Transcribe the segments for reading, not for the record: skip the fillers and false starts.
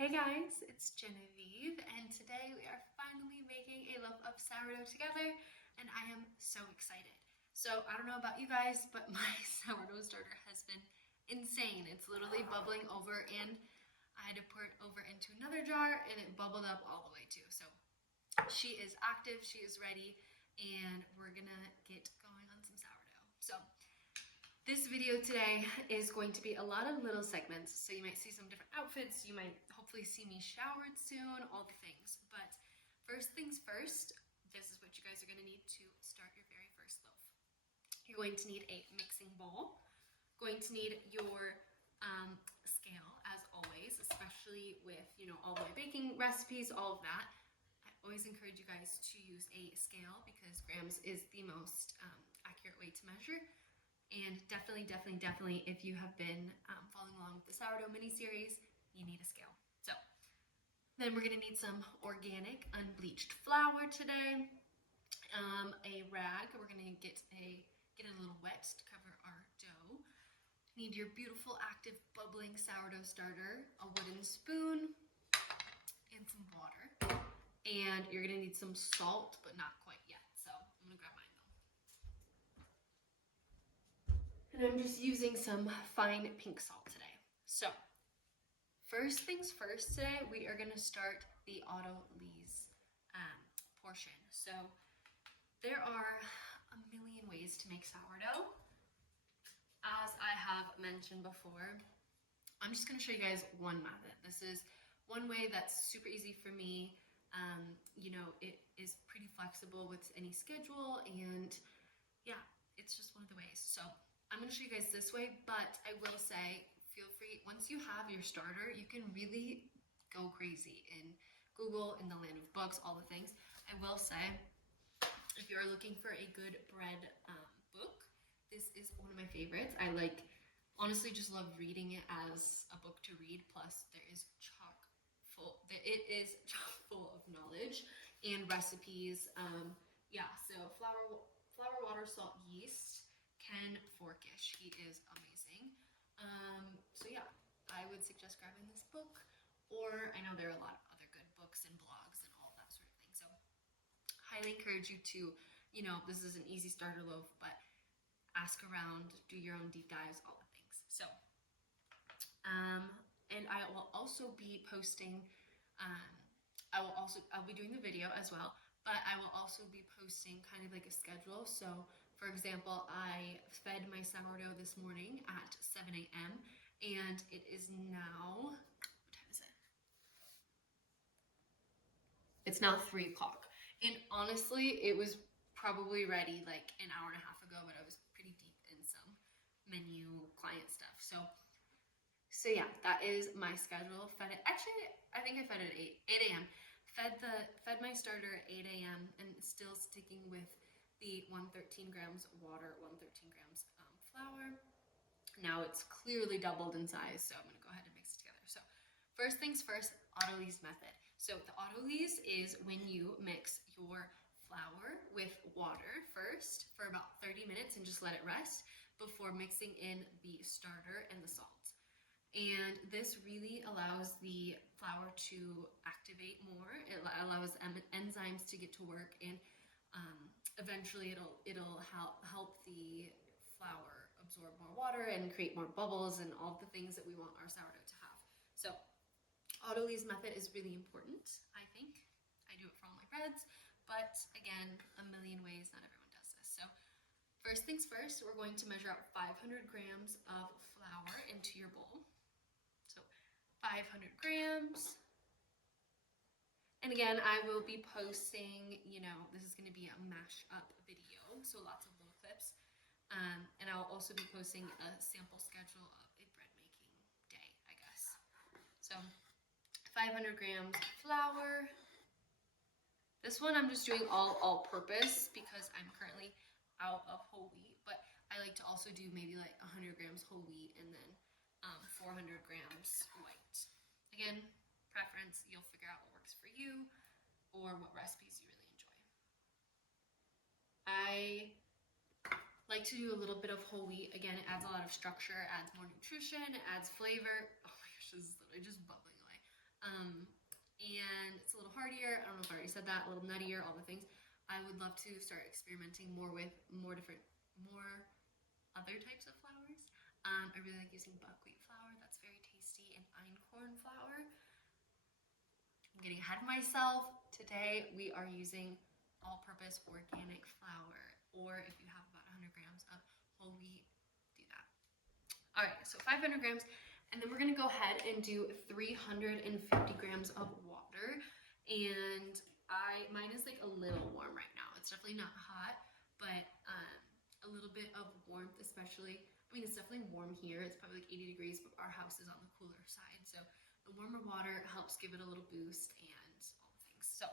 Hey guys, it's Genevieve, and today we are finally making a loaf of sourdough together, and I am so excited. So I don't know about you guys, but my sourdough starter has been insane. It's literally bubbling over, and I had to pour it over into another jar, and it bubbled up all the way too. So she is active, she is ready, and we're gonna get going on some sourdough. So this video today is going to be a lot of little segments, so you might see some different outfits, you might hopefully see me showered soon, all the things. But first things first, this is what you guys are going to need to start your very first loaf. You're going to need a mixing bowl, going to need your scale as always, especially with, all the baking recipes, all of that. I always encourage you guys to use a scale because grams is the most accurate way to measure. And definitely, if you have been following along with the sourdough mini-series, you need a scale. So then we're gonna need some organic unbleached flour today. A rag, we're gonna get it a little wet to cover our dough. Need your beautiful, active, bubbling sourdough starter, a wooden spoon, and some water. And you're gonna need some salt, but not quite yet. So I'm gonna grab mine. And I'm just using some fine pink salt today. So first things first today, we are gonna start the auto-lease portion. So there are a million ways to make sourdough. As I have mentioned before, I'm just gonna show you guys one method. This is one way that's super easy for me. It is pretty flexible with any schedule, and yeah, it's just one of the ways. So I'm gonna show you guys this way, but I will say, feel free, once you have your starter, you can really go crazy in Google, in the land of books, all the things. I will say, if you're looking for a good bread book, this is one of my favorites. I honestly just love reading it as a book to read, plus it is chock full of knowledge and recipes. So flour, water, salt, yeast. Ken Forkish, he is amazing. So yeah, I would suggest grabbing this book, or I know there are a lot of other good books and blogs and all that sort of thing. So highly encourage you to, this is an easy starter loaf, but ask around, do your own deep dives, all the things. So, and I will also be posting, I'll be doing the video as well, but I will also be posting kind of like a schedule. So for example, I fed my sourdough this morning at 7 a.m. and it is now, what time is it? It's now 3 o'clock. And honestly, it was probably ready like an hour and a half ago, but I was pretty deep in some menu client stuff. So yeah, that is my schedule. Actually, I think I fed it at 8 a.m. Fed my starter at 8 a.m. and still sticking with the 113 grams water, 113 grams flour. Now it's clearly doubled in size, so I'm gonna go ahead and mix it together. So first things first, auto-lease method. So the auto-lease is when you mix your flour with water first for about 30 minutes and just let it rest before mixing in the starter and the salt. And this really allows the flour to activate more. It allows enzymes to get to work, and eventually it'll help the flour absorb more water and create more bubbles and all the things that we want our sourdough to have. So auto-lease method is really important, I think. I do it for all my breads, but again, a million ways, not everyone does this. So first things first, we're going to measure out 500 grams of flour into your bowl. So 500 grams. And again, I will be posting, this is going to be a mash-up video, so lots of little clips. And I'll also be posting a sample schedule of a bread making day, I guess. So 500 grams flour. This one I'm just doing all-purpose because I'm currently out of whole wheat, but I like to also do maybe like 100 grams whole wheat and then 400 grams white. Again, preference, you'll figure out what works for you or what recipes you really enjoy. I like to do a little bit of whole wheat. Again, it adds a lot of structure, adds more nutrition, it adds flavor. Oh my gosh, this is literally just bubbling away. and it's a little heartier. I don't know if I already said that, a little nuttier, all the things. I would love to start experimenting more with more other types of flours. I really like using buckwheat flour. That's very tasty, and einkorn flour. I'm getting ahead of myself. Today we are using all-purpose organic flour, or if you have about 100 grams of whole wheat, do that. All right, so 500 grams, and then we're gonna go ahead and do 350 grams of water. And mine is like a little warm right now. It's definitely not hot, but a little bit of warmth, especially. I mean, it's definitely warm here. It's probably like 80 degrees, but our house is on the cooler side. So the warmer water helps give it a little boost and all the things. So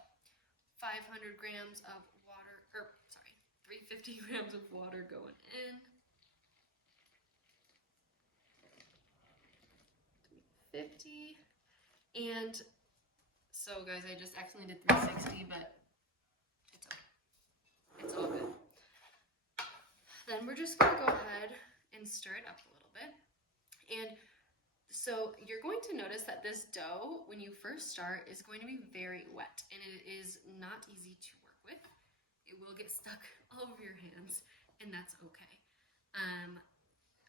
500 grams of water, 350 grams of water going in. 350. And so guys, I just accidentally did 360, but it's okay. It's all good. Then we're just gonna go ahead and stir it up a little bit. And so you're going to notice that this dough, when you first start, is going to be very wet, and it is not easy to work with. It will get stuck all over your hands, and that's okay.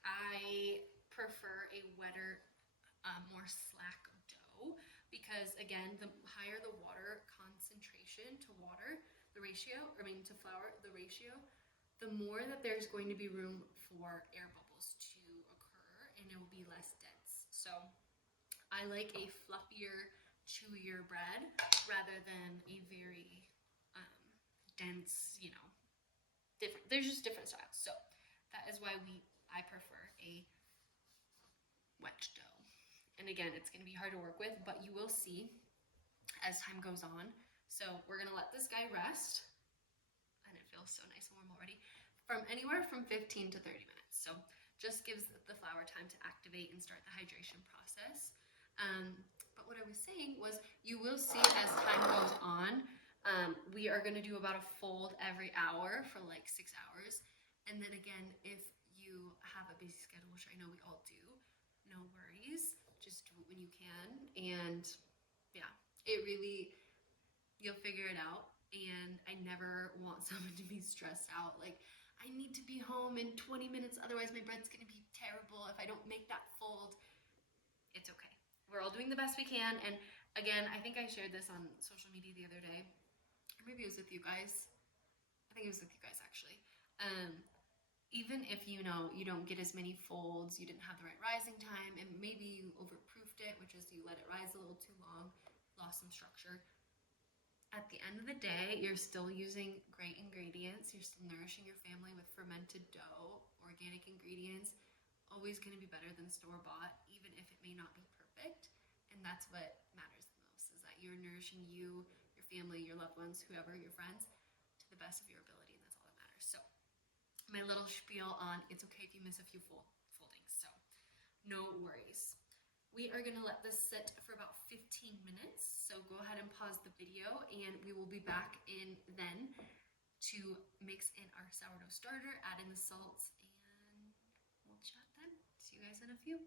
I prefer a wetter, more slack dough because, again, the higher the water concentration to water, the ratio, to flour, the ratio, the more that there's going to be room for air bubbles to occur, and it will be less dense. So I like a fluffier, chewier bread rather than a very dense, different. There's just different styles. So that is why I prefer a wet dough. And again, it's going to be hard to work with, but you will see as time goes on. So we're going to let this guy rest. And it feels so nice and warm already. From anywhere from 15 to 30 minutes. So just gives the flour time to activate and start the hydration process. But what I was saying was you will see as time goes on, we are going to do about a fold every hour for like 6 hours. And then again, if you have a busy schedule, which I know we all do, no worries. Just do it when you can. And yeah, you'll figure it out. And I never want someone to be stressed out. Like, I need to be home in 20 minutes, otherwise my bread's gonna be terrible if I don't make that fold. It's okay. We're all doing the best we can. And again, I think I shared this on social media the other day. Or maybe it was with you guys. I think it was with you guys, actually. Even if you don't get as many folds, you didn't have the right rising time, and maybe you overproofed it, which is you let it rise a little too long, lost some structure. At the end of the day, you're still using great ingredients. You're still nourishing your family with fermented dough, organic ingredients. Always going to be better than store-bought, even if it may not be perfect. And that's what matters the most, is that you're nourishing you, your family, your loved ones, whoever, your friends, to the best of your ability, and that's all that matters. So my little spiel on it's okay if you miss a few foldings, so no worries. We are gonna let this sit for about 15 minutes, so go ahead and pause the video, and we will be back in then to mix in our sourdough starter, add in the salts, and we'll chat then. See you guys in a few.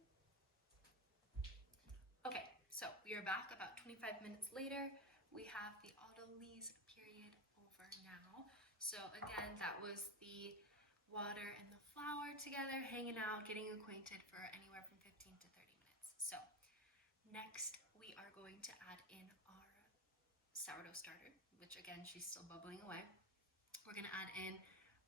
Okay, so we are back about 25 minutes later. We have the autolyse period over now. So again, that was the water and the flour together, hanging out, getting acquainted for anywhere from 15 to 30 minutes. So next, we are going to add in our sourdough starter, which again, she's still bubbling away. We're gonna add in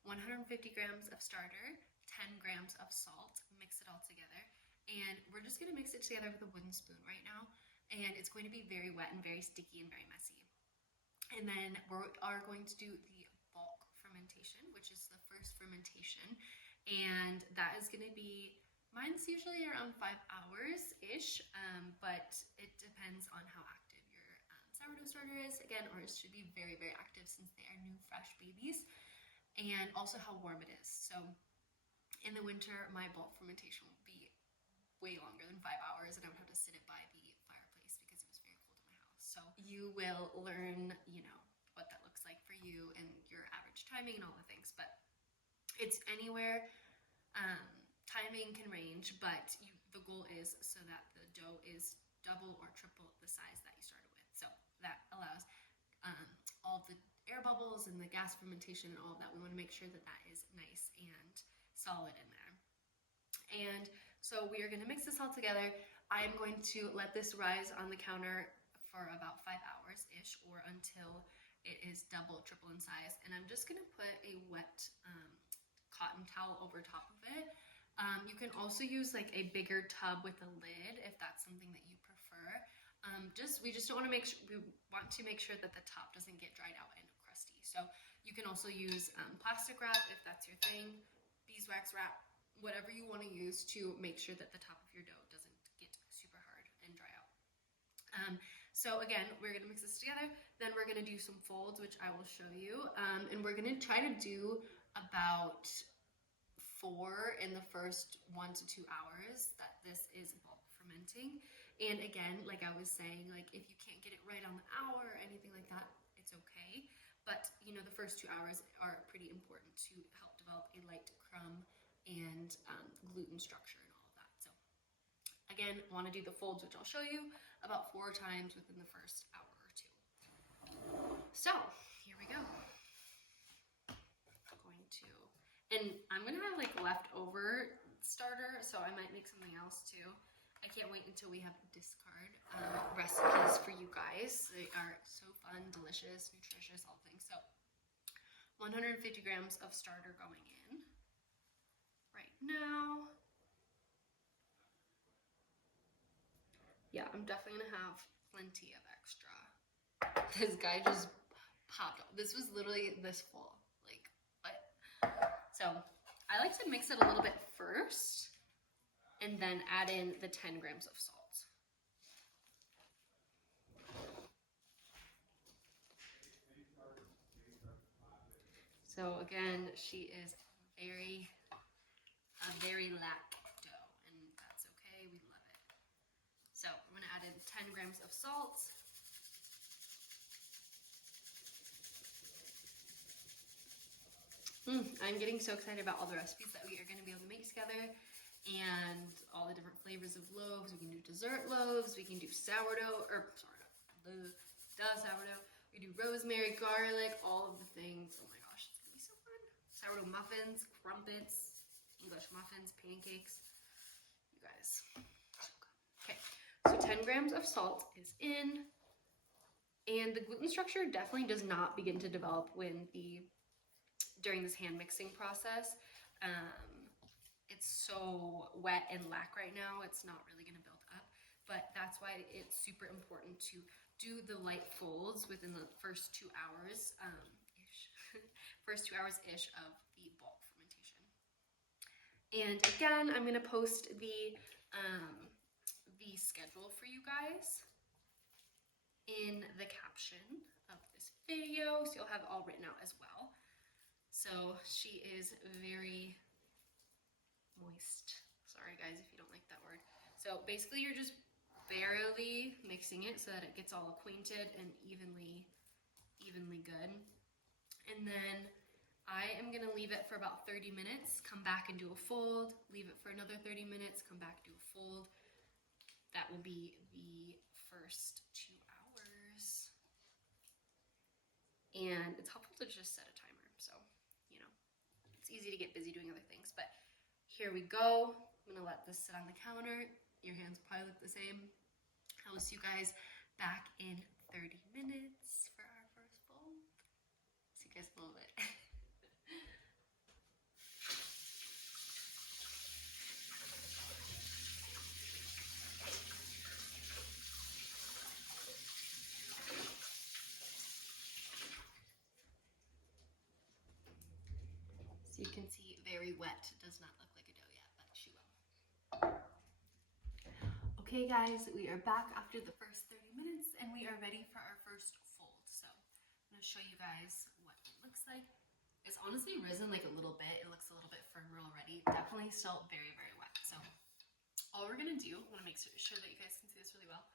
150 grams of starter, 10 grams of salt, mix it all together. And we're just gonna mix it together with a wooden spoon right now. And it's going to be very wet and very sticky and very messy. And then we are going to do the bulk fermentation, which is the first fermentation. And that is gonna be, mine's usually around 5 hours-ish, but it depends on how active your sourdough starter is, again, or it should be very, very active since they are new, fresh babies, and also how warm it is. So in the winter, my bulk fermentation will be way longer than 5 hours, and I would have to sit it by the fireplace because it was very cold in my house. So you will learn, what that looks like for you and your average timing and all the things, but it's anywhere, timing can range, but the goal is so that the dough is double or triple the size that you started with. So that allows all the air bubbles and the gas fermentation and all of that. We want to make sure that that is nice and solid in there. And so we are going to mix this all together. I'm going to let this rise on the counter for about 5 hours-ish, or until it is double, triple in size. And I'm just going to put a wet cotton towel over top of it. You can also use like a bigger tub with a lid if that's something that you prefer. We just don't want to we want to make sure that the top doesn't get dried out and crusty. So you can also use plastic wrap if that's your thing, beeswax wrap, whatever you want to use to make sure that the top of your dough doesn't get super hard and dry out. So again, we're going to mix this together. Then we're going to do some folds, which I will show you. And we're going to try to do about 4 in the first 1 to 2 hours that this is bulk fermenting. And again, like I was saying, like if you can't get it right on the hour or anything like that, it's okay. But you know, the first 2 hours are pretty important to help develop a light crumb and gluten structure and all of that. So again, want to do the folds, which I'll show you, about 4 times within the first hour or 2. So here we go. And I'm gonna have like leftover starter, so I might make something else too. I can't wait until we have discard recipes for you guys. They are so fun, delicious, nutritious, all things. So 150 grams of starter going in right now. Yeah, I'm definitely gonna have plenty of extra. This guy just popped up. This was literally this full. Like, what? So I like to mix it a little bit first and then add in the 10 grams of salt. So again, she is a very lack dough, and that's okay, we love it. So I'm gonna add in 10 grams of salt. I'm getting so excited about all the recipes that we are going to be able to make together and all the different flavors of loaves. We can do dessert loaves, we can do sourdough, sourdough. We do rosemary, garlic, all of the things. Oh my gosh, it's going to be so fun. Sourdough muffins, crumpets, English muffins, pancakes. You guys. Okay, so 10 grams of salt is in. And the gluten structure definitely does not begin to develop during this hand mixing process. It's so wet and lack right now, it's not really going to build up, but that's why it's super important to do the light folds within the first 2 hours ish first 2 hours ish of the bulk fermentation. And again, I'm going to post the schedule for you guys in the caption of this video, so you'll have it all written out as well. So she is very moist. Sorry guys if you don't like that word. So basically you're just barely mixing it so that it gets all acquainted and evenly good. And then I am gonna leave it for about 30 minutes, come back and do a fold, leave it for another 30 minutes, come back, do a fold. That will be the first 2 hours. And it's helpful to just set a timer. So, you know, it's easy to get busy doing other things, but here we go. I'm gonna let this sit on the counter. Your hands probably look the same. I will see you guys back in 30 minutes for our first fold. See you guys in a little bit. So you can see very wet. Does not look like a dough yet, but she will. Okay guys, we are back after the first 30 minutes and we are ready for our first fold. So I'm gonna show you guys what it looks like. It's honestly risen like a little bit. It looks a little bit firmer already. Definitely still very, very wet. So all we're gonna do, I wanna make sure that you guys can see this really well,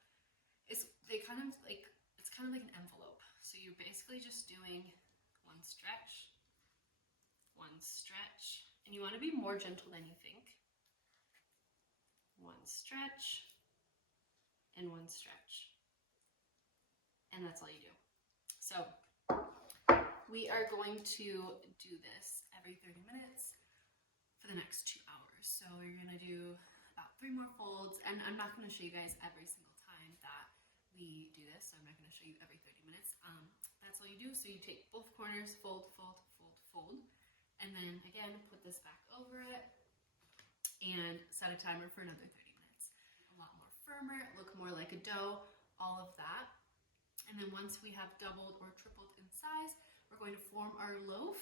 is it's kind of like an envelope. So you're basically just doing one stretch, and you want to be more gentle than you think. One stretch and one stretch. and that's all you do. So we are going to do this every 30 minutes for the next 2 hours. So you're gonna do about 3 more folds, and I'm not gonna show you guys every single time that we do this, so I'm not gonna show you every 30 minutes. That's all you do. So you take both corners, fold, fold, fold, fold, and then again, put this back over it and set a timer for another 30 minutes. A lot more firmer, look more like a dough, all of that. And then once we have doubled or tripled in size, we're going to form our loaf,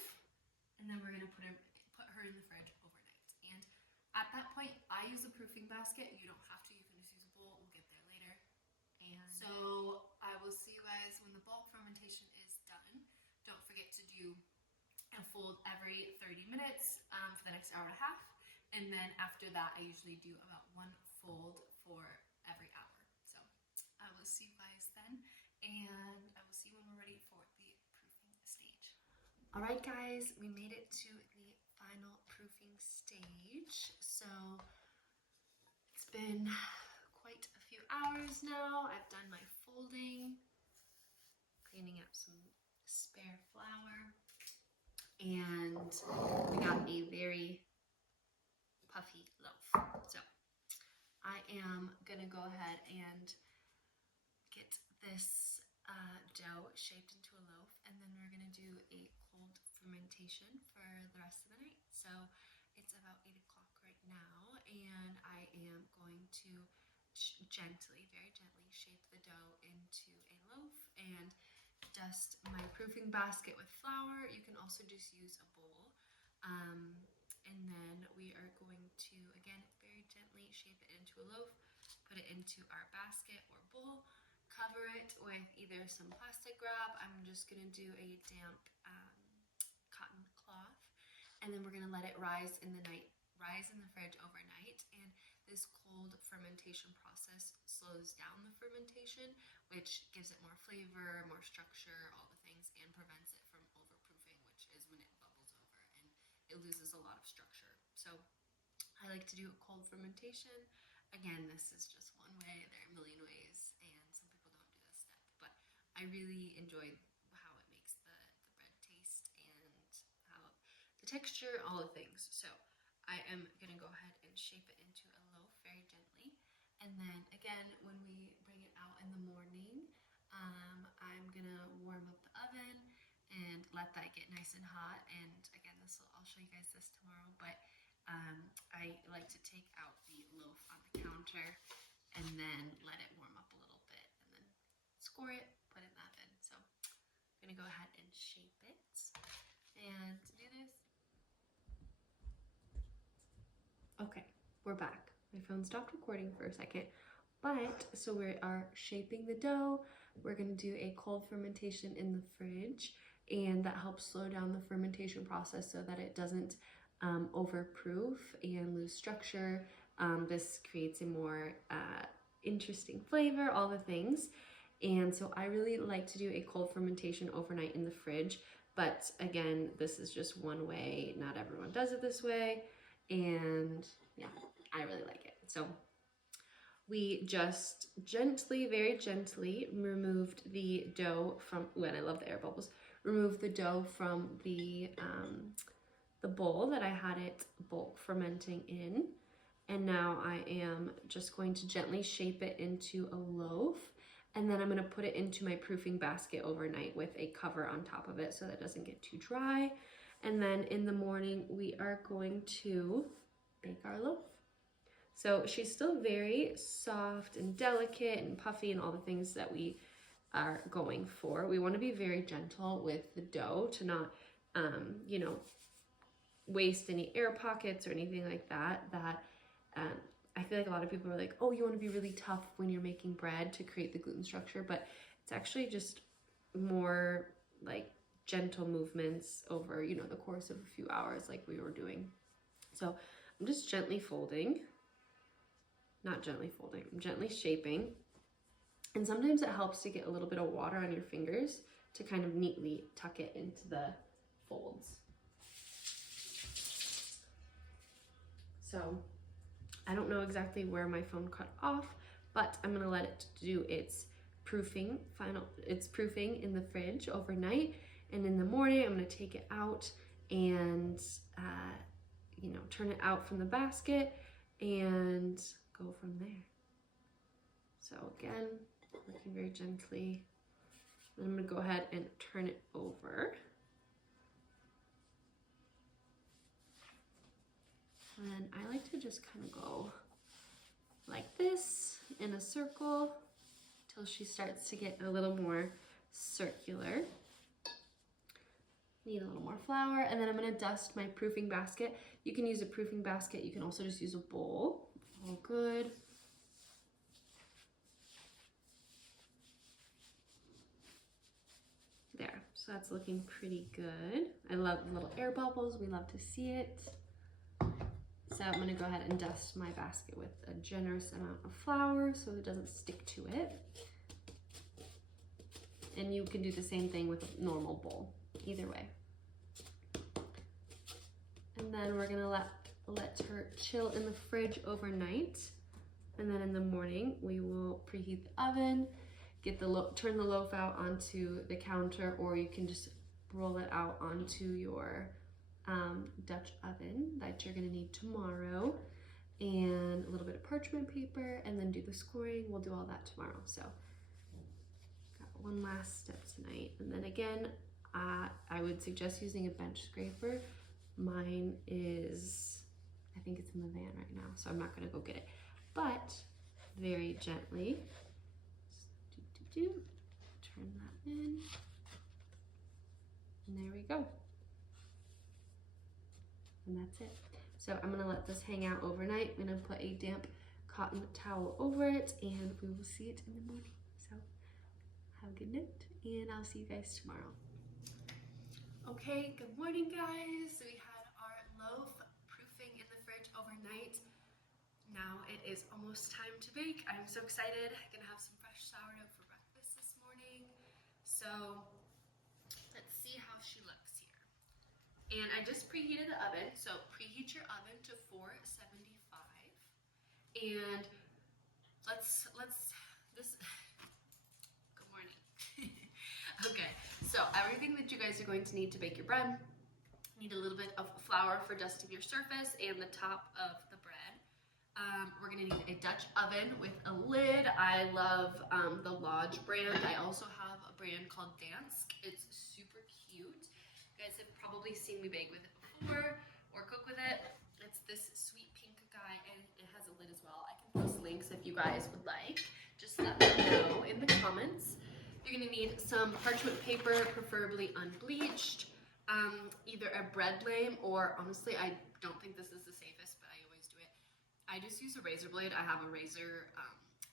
and then we're going to put her in the fridge overnight. And at that point, I use a proofing basket. You don't have to. You can just use a bowl. We'll get there later. And so I will see you guys when the bulk fermentation is done. Don't forget to do a fold every 30 minutes for the next hour and a half. And then after that, I usually do about 1 fold for every hour. So I will see you guys then. And I will see you when we're ready for the proofing stage. All right, guys, we made it to the final proofing stage. So it's been quite a few hours now. I've done my folding, cleaning up some spare flour, and we got a very puffy loaf. So I am gonna go ahead and get this dough shaped into a loaf, and then we're gonna do a cold fermentation for the rest of the night. So it's about 8 o'clock right now, and I am going to gently, very gently shape the dough into a loaf and dust my proofing basket with flour. You can also just use a bowl. And then we are going to, again, very gently shape it into a loaf, put it into our basket or bowl, cover it with either some plastic wrap. I'm just gonna do a damp cotton cloth, and then we're gonna let it rise in the fridge overnight. And this cold fermentation process slows down the fermentation, which gives it more flavor, more structure, all the things, and prevents it from overproofing, which is when it bubbles over and it loses a lot of structure. So I like to do a cold fermentation. Again, this is just one way. There are a million ways, and some people don't do this step, but I really enjoy how it makes the bread taste and how the texture, all the things. So I am gonna go ahead and shape it into a loaf very gently. And then again, when we bring it out in the morning, I'm gonna warm up the oven and let that get nice and hot. And again, I'll show you guys this tomorrow, but I like to take out the loaf on the counter and then let it warm up a little bit, and then score it, put it in the oven. So I'm gonna go ahead and shape it. And to do this, okay, we're back. My phone stopped recording for a second, but so we are shaping the dough. We're gonna do a cold fermentation in the fridge, and that helps slow down the fermentation process so that it doesn't overproof and lose structure. This creates a more interesting flavor, all the things. And so I really like to do a cold fermentation overnight in the fridge, but again, this is just one way. Not everyone does it this way, and yeah, I really like it. So we just gently, very gently removed the dough from, and I love the air bubbles, removed the dough from the bowl that I had it bulk fermenting in. And now I am just going to gently shape it into a loaf, and then I'm gonna put it into my proofing basket overnight with a cover on top of it so that it doesn't get too dry. And then in the morning, we are going to bake our loaf. So she's still very soft and delicate and puffy and all the things that we are going for. We want to be very gentle with the dough to not, you know, waste any air pockets or anything like that. I feel like a lot of people are like, oh, you want to be really tough when you're making bread to create the gluten structure, but it's actually just more like gentle movements over, you know, the course of a few hours like we were doing. So I'm just gently folding. Not gently folding, I'm gently shaping. And sometimes it helps to get a little bit of water on your fingers to kind of neatly tuck it into the folds. So I don't know exactly where my phone cut off, but I'm gonna let it do its proofing in the fridge overnight, and in the morning I'm going to take it out and you know, turn it out from the basket and go from there. So again, working very gently. Then I'm going to go ahead and turn it over. And I like to just kind of go like this in a circle till she starts to get a little more circular. Need a little more flour, and then I'm going to dust my proofing basket. You can use a proofing basket, you can also just use a bowl. All good. There, so that's looking pretty good. I love little air bubbles, we love to see it. So I'm going to go ahead and dust my basket with a generous amount of flour so it doesn't stick to it. And you can do the same thing with a normal bowl, either way. And then we're going to let her chill in the fridge overnight. And then in the morning, we will preheat the oven, turn the loaf out onto the counter, or you can just roll it out onto your Dutch oven that you're gonna need tomorrow, and a little bit of parchment paper, and then do the scoring. We'll do all that tomorrow. So got one last step tonight. And then again, I would suggest using a bench scraper. Mine is, I think it's in the van right now, so I'm not gonna go get it. But very gently, turn that in, and there we go. And that's it. So I'm gonna let this hang out overnight. I'm gonna put a damp cotton towel over it, and we will see it in the morning. So have a good night, and I'll see you guys tomorrow. Okay, good morning guys. So we had our loaf proofing in the fridge overnight. Now it is almost time to bake. I'm so excited. I'm gonna have some fresh sourdough for breakfast this morning. So let's see how she looks. And I just preheated the oven, so preheat your oven to 475. And good morning. Okay, so everything that you guys are going to need to bake your bread, need a little bit of flour for dusting your surface and the top of the bread. We're gonna need a Dutch oven with a lid. I love the Lodge brand. I also have a brand called Dansk. It's super cute. You guys have probably seen me bake with it before or cook with it. It's this sweet pink guy, and it has a lid as well. I can post links if you guys would like. Just let me know in the comments. You're gonna need some parchment paper, preferably unbleached, either a bread lame, or honestly, I don't think this is the safest, but I always do it. I just use a razor blade. I have a razor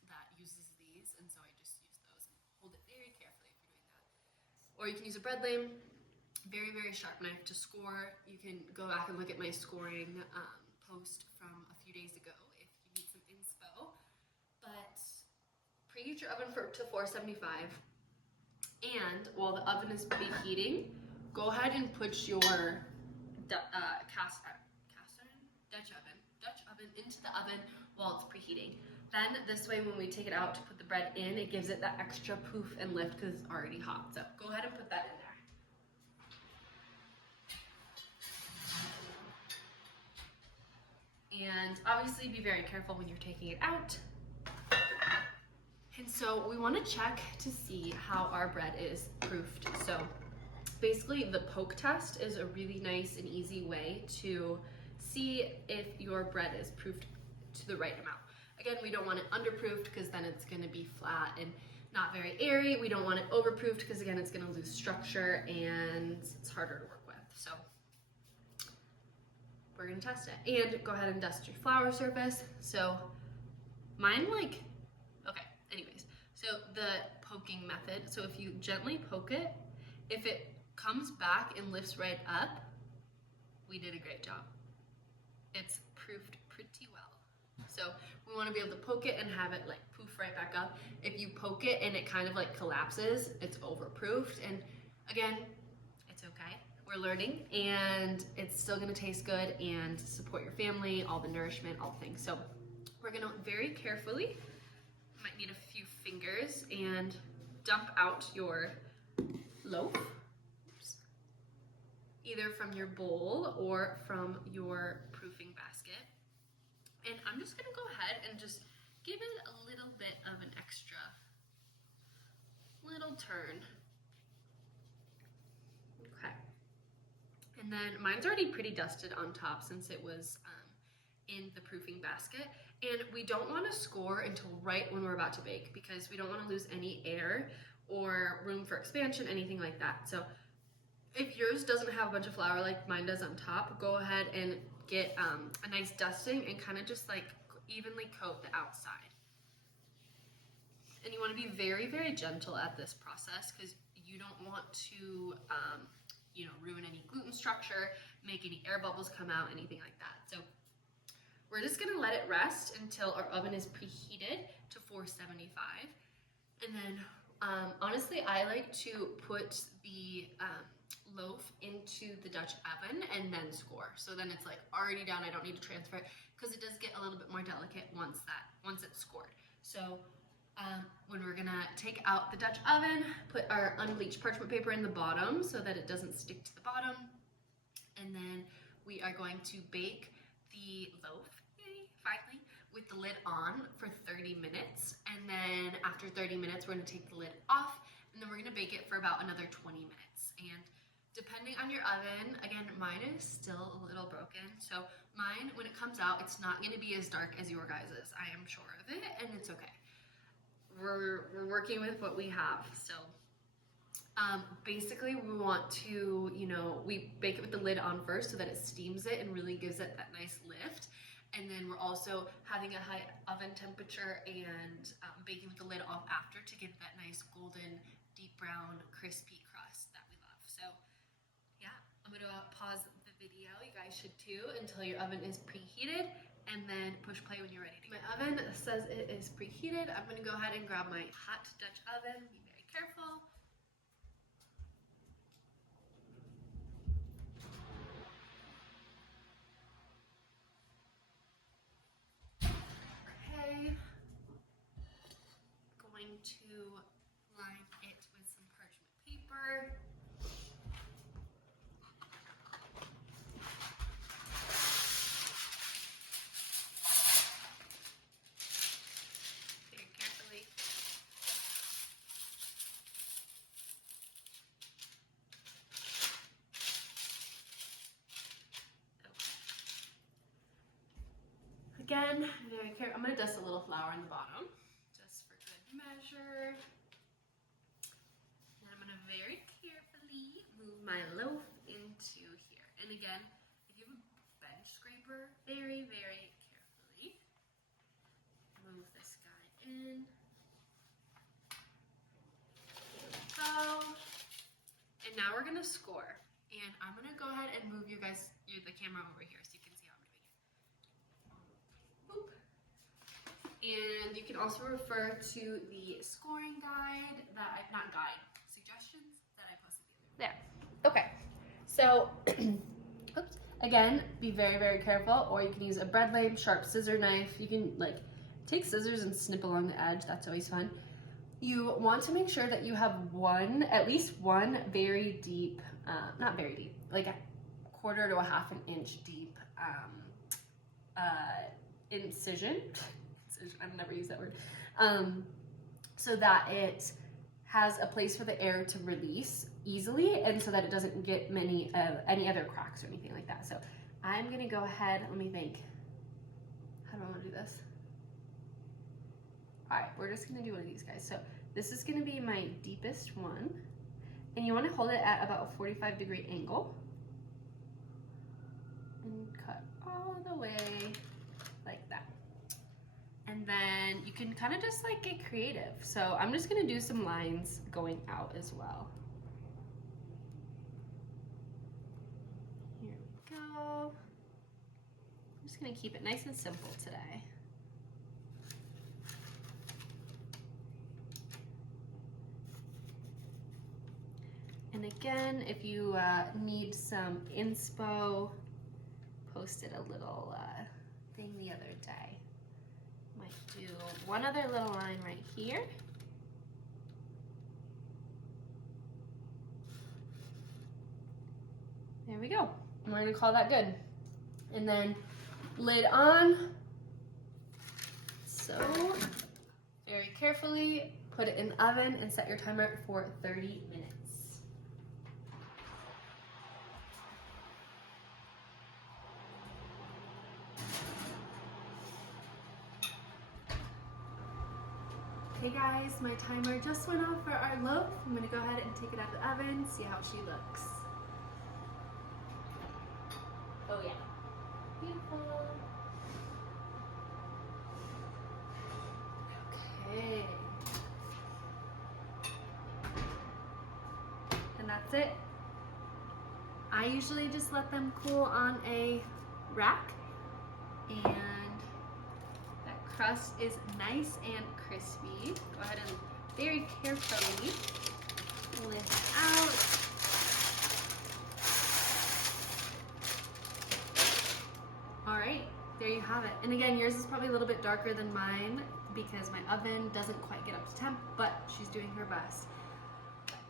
that uses these, and so I just use those and hold it very carefully if you're doing that. Or you can use a bread lame. Very, very sharp knife to score. You can go back and look at my scoring post from a few days ago if you need some inspo. But preheat your oven to 475. And while the oven is preheating, go ahead and put your Dutch oven into the oven while it's preheating. Then this way, when we take it out to put the bread in, it gives it that extra poof and lift because it's already hot. So go ahead and put that in there. And obviously be very careful when you're taking it out. And so we want to check to see how our bread is proofed. So basically the poke test is a really nice and easy way to see if your bread is proofed to the right amount. Again, we don't want it underproofed because then it's going to be flat and not very airy. We don't want it overproofed because again, it's going to lose structure and it's harder to work with. So we're gonna test it. And go ahead and dust your flour surface. So mine okay, anyways. So the poking method, so if you gently poke it, if it comes back and lifts right up, we did a great job. It's proofed pretty well. So we wanna be able to poke it and have it like poof right back up. If you poke it and it kind of like collapses, it's overproofed. And again, it's okay. We're learning, and it's still gonna taste good and support your family, all the nourishment, all the things. So we're gonna very carefully, might need a few fingers and dump out your loaf, either from your bowl or from your proofing basket. And I'm just gonna go ahead and just give it a little bit of an extra little turn. Okay. And then mine's already pretty dusted on top since it was in the proofing basket. And we don't want to score until right when we're about to bake because we don't want to lose any air or room for expansion, anything like that. So if yours doesn't have a bunch of flour like mine does on top, go ahead and get a nice dusting and kind of just like evenly coat the outside. And you want to be very, very gentle at this process because you don't want to ruin any gluten structure, make any air bubbles come out, anything like that. So we're just gonna let it rest until our oven is preheated to 475. And then honestly, I like to put the loaf into the Dutch oven and then score. So then it's like already down, I don't need to transfer it because it does get a little bit more delicate once it's scored. So when we're gonna take out the Dutch oven, put our unbleached parchment paper in the bottom so that it doesn't stick to the bottom. And then we are going to bake the loaf, finally, with the lid on for 30 minutes. And then after 30 minutes, we're gonna take the lid off and then we're gonna bake it for about another 20 minutes. And depending on your oven, again, mine is still a little broken. So mine, when it comes out, it's not gonna be as dark as your guys's. I am sure of it, and it's okay. We're working with what we have. So basically we want to, we bake it with the lid on first so that it steams it and really gives it that nice lift. And then we're also having a high oven temperature and baking with the lid off after to give that nice golden, deep brown, crispy crust that we love. So yeah, I'm gonna pause the video, you guys should too, until your oven is preheated. And then push play when you're ready to go. My oven says it is preheated. I'm gonna go ahead and grab my hot Dutch oven. Be very careful. Okay. Going to line it with some parchment paper. Again, very careful. I'm gonna dust a little flour on the bottom, just for good measure. And I'm gonna very carefully move my loaf into here. And again, if you have a bench scraper, very, very carefully move this guy in. There we go. And now we're gonna score. And I'm gonna go ahead and move the camera over here so you can see how I'm doing it. Boop. And you can also refer to the scoring guide suggestions that I posted the other day. There. Okay. So, oops. Again, be very, very careful, or you can use a bread lamb, sharp scissor knife. You can take scissors and snip along the edge. That's always fun. You want to make sure that you have at least one very deep, not very deep, like a quarter to a half an inch deep incision. I've never used that word. So that it has a place for the air to release easily, and so that it doesn't get any other cracks or anything like that. So I'm gonna go ahead. Let me think. How do I want to do this? All right, we're just gonna do one of these guys. So this is gonna be my deepest one, and you want to hold it at about a 45-degree angle and cut all the way like that. And then you can kind of just get creative. So I'm just gonna do some lines going out as well. Here we go. I'm just gonna keep it nice and simple today. And again, if you need some inspo, posted a little thing the other day. Might do one other little line right here. we go. And we're gonna call that good. And then lid on. So very carefully put it in the oven and set your timer for 30 minutes. Okay guys, my timer just went off for our loaf. I'm gonna go ahead and take it out of the oven, see how she looks. Oh yeah, beautiful. Okay. And that's it. I usually just let them cool on a rack, and that crust is nice and crispy. Go ahead and very carefully lift out. All right, there you have it. And again, yours is probably a little bit darker than mine because my oven doesn't quite get up to temp, but she's doing her best.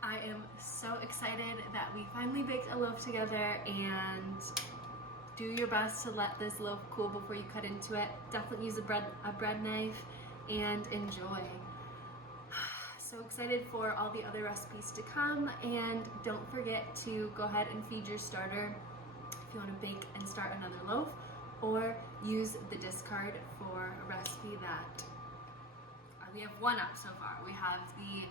I am so excited that we finally baked a loaf together, and do your best to let this loaf cool before you cut into it. Definitely use a bread knife and enjoy. So excited for all the other recipes to come, and don't forget to go ahead and feed your starter if you want to bake and start another loaf, or use the discard for a recipe that we have one up so far. We have the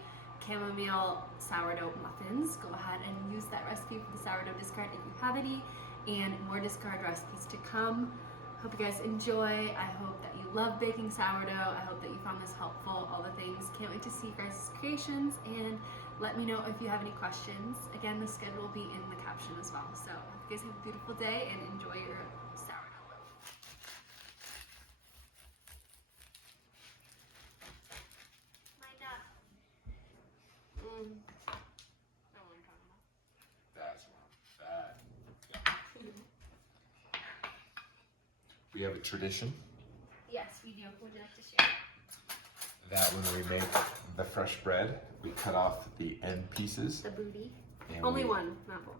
chamomile sourdough muffins. Go ahead and use that recipe for the sourdough discard if you have any, and more discard recipes to come. Hope you guys enjoy. I hope that you love baking sourdough. I hope that you found this helpful, all the things. Can't wait to see you guys' creations, and let me know if you have any questions. Again, the schedule will be in the caption as well. So hope you guys have a beautiful day and enjoy your sourdough loaf. My duck. That's not bad. We have a tradition Yes, we do. Would you like to share? that when we make the fresh bread, we cut off the end pieces. The booty. And Only one, not both.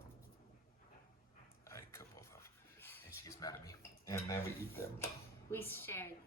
I cut both of them. And she's mad at me. And then we eat them. We shared.